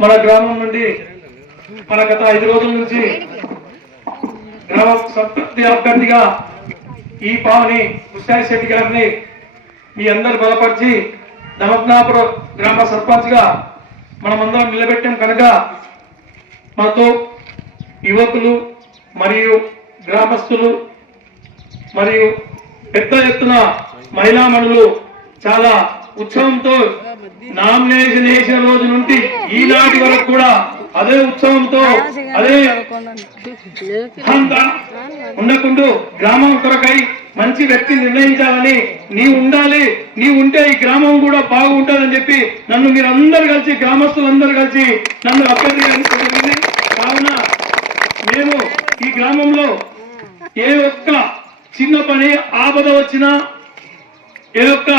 మన గ్రామం నుండి మన గత ఐదు రోజుల నుంచి గ్రామ సంతృప్తి అభ్యర్థిగా ఈ పావని ముస్తాయి శెట్టి గారిని మీ అందరు బలపరిచి నమగ్నాపుర గ్రామ సర్పంచ్గా మనమందరం నిలబెట్టాం కనుక మనతో యువకులు మరియు గ్రామస్తులు మరియు పెద్ద ఎత్తున మహిళామణులు చాలా ఉత్సవంతో నామినేషన్ వేసిన రోజు నుండి ఈనాటి వరకు కూడా అదే ఉత్సవంతో అదే ఉండకుండా గ్రామం కొరకై మంచి వ్యక్తి నిర్ణయించాలని నీ ఉండాలి నీ ఉంటే ఈ గ్రామం కూడా బాగుంటుందని చెప్పి నన్ను మీరు అందరు కలిసి గ్రామస్తులందరూ కలిసి నన్ను అభ్యర్థి కావున మేము ఈ గ్రామంలో ఏ ఒక్క చిన్న పని ఆపద వచ్చినా ఏ ఒక్క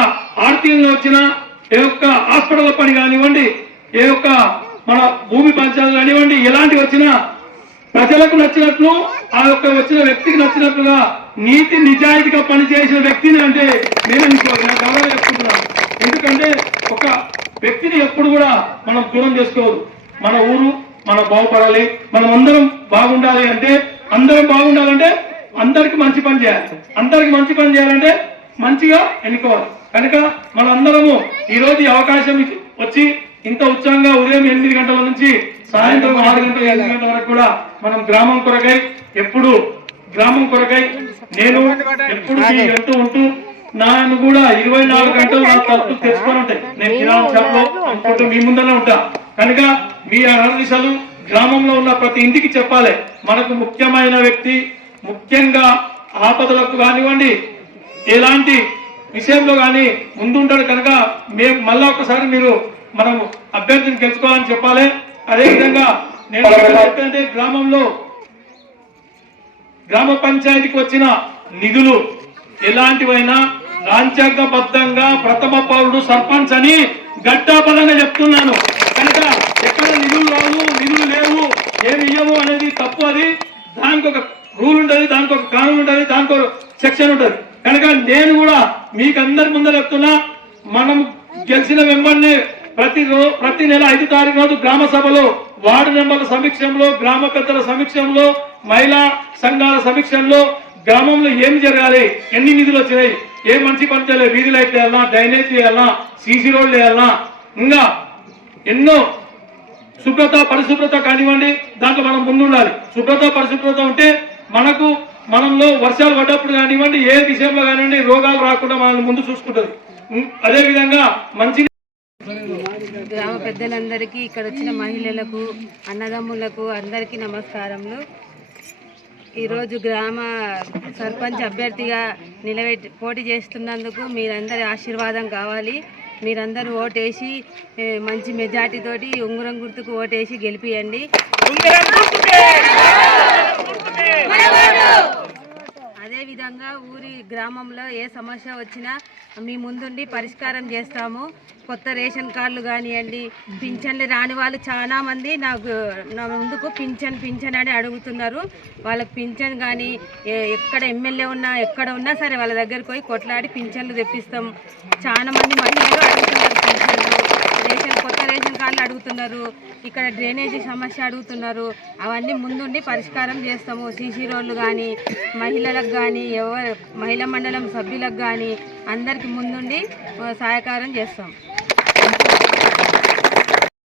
ఆర్థికంగా వచ్చినా ఏ ఒక్క హాస్పిటల్ పని కానివ్వండి ఏ ఒక్క మన భూమి పంచాలు కానివ్వండి ఎలాంటివి వచ్చినా ప్రజలకు నచ్చినట్లు ఆ యొక్క వచ్చిన వ్యక్తికి నచ్చినట్లుగా నీతి నిజాయితీగా పనిచేసిన వ్యక్తిని అంటే నేను ఇంకో గౌరవం చెప్తున్నాను. ఎందుకంటే ఒక వ్యక్తిని ఎప్పుడు కూడా మనం దూరం చేసుకోవద్దు. మన ఊరు మనం బాగుపడాలి మనం అందరం బాగుండాలి అంటే అందరం బాగుండాలంటే అందరికి మంచి పని చేయాలి. అందరికి మంచి పని చేయాలంటే మంచిగా ఎన్నుకోవాలి. కనుక మనందరము ఈ రోజు ఈ అవకాశం వచ్చి ఇంత ఉత్సాహంగా ఉదయం ఎనిమిది గంటల నుంచి సాయంత్రం ఆరు గంటల ఎనిమిది గంటల వరకు కూడా మనం గ్రామం కొరకై ఎప్పుడు గ్రామం కొరకై నేను ఎప్పుడు వెళ్తూ ఉంటూ నాను కూడా ఇరవై నాలుగు గంటలు నా తప్పు తెచ్చుకొని ఉంటాయి. నేను కిరాణం షాప్లో అనుకుంటూ మీ ముందరనే ఉంటా. కనుక మీ అనర్దిశలు గ్రామంలో ఉన్న ప్రతి ఇంటికి చెప్పాలి. మనకు ముఖ్యమైన వ్యక్తి ముఖ్యంగా ఆపదలకు కానివ్వండి ఎలాంటి విషయంలో కానీ ముందుంటాడు కనుక మేము మళ్ళా ఒకసారి మీరు మనం అభ్యర్థిని గెలుచుకోవాలని చెప్పాలి. అదేవిధంగా నేను చెప్పేది గ్రామంలో గ్రామ పంచాయతీకి వచ్చిన నిధులు ఎలాంటివైనా రాజ్యాంగబద్ధంగా ప్రథమ పౌరుడు సర్పంచ్ అని గట్టాపదంగా చెప్తున్నాను. కనుక ఎక్కడ నిధులు రావు నిధులు లేవు ఏమి ఇయ్యము అనేది తప్పు అది. దానికి ఒక రూల్ ఉంటుంది దానికి ఒక కానూన్ ఉంటుంది దానికి ఒక సెక్షన్ ఉంటుంది. కనుక నేను కూడా మీకు ముందర చెప్తున్నా మనం గెలిచిన వెంబడినే ప్రతి ప్రతి నెల ఐదు తారీఖు రోజు గ్రామ సభలో వార్డు మెంబర్ల సమీక్షంలో గ్రామ పెద్దల సమీక్షంలో మహిళా సంఘాల సమీక్షంలో గ్రామంలో ఏం జరగాలి ఎన్ని నిధులు వచ్చినాయి ఏ మంచి పని చేయాలి వీధి లైట్ వేయాలన్నా డ్రైనేజ్ చేయాలన్నా సీసీ రోడ్లు వేయాలన్నా ఇంకా ఎన్నో శుభ్రత పరిశుభ్రత కానివ్వండి దాంట్లో మనం ముందుండాలి. శుభ్రత పరిశుభ్రత ఉంటే మనకు మనంలో వర్షాలు పడ్డప్పుడు కానివ్వండి ఏ విషయంలో కానివ్వండి రోగాలు రాకుండా మనల్ని ముందు చూసుకుంటుంది. ఉం, అదే విధంగా మంచి గ్రామ పెద్దలందరికీ ఇక్కడ వచ్చిన మహిళలకు అన్నదమ్ములకు అందరికీ నమస్కారములు. ఈరోజు గ్రామ సర్పంచ్ అభ్యర్థిగా నిలబెట్టి పోటీ చేస్తున్నందుకు మీరందరి ఆశీర్వాదం కావాలి. మీరందరూ ఓటేసి మంచి మెజార్టీ తోటి ఉంగరం గుర్తుకు ఓటేసి గెలిపియండి. విధంగా ఊరి గ్రామంలో ఏ సమస్య వచ్చినా మీ ముందుండి పరిష్కారం చేస్తాము. కొత్త రేషన్ కార్డులు కానివ్వండి పింఛన్లు రాని వాళ్ళు చాలామంది నాకు నా ముందుకు పింఛన్ పింఛన్ అని అడుగుతున్నారు. వాళ్ళకి పింఛన్ కానీ ఎక్కడ ఎమ్మెల్యే ఉన్నా ఎక్కడ ఉన్నా సరే వాళ్ళ దగ్గరికి పోయి కొట్లాడి పింఛన్లు తెప్పిస్తాం. చాలా మంది మహిళలు అడుగుతున్నారు పింఛన్లు. రేషన్ కొత్త రేషన్ కార్డులు అడుగుతున్నారు. ఇక్కడ డ్రైనేజీ సమస్య అడుగుతున్నారు. అవన్నీ ముందుండి పరిష్కారం చేస్తాము. సీసీ రోడ్లు కానీ మహిళలకు కానీ ఎవరు మహిళా మండలం సభ్యులకు కానీ అందరికి ముందుండి సహకారం చేస్తాం.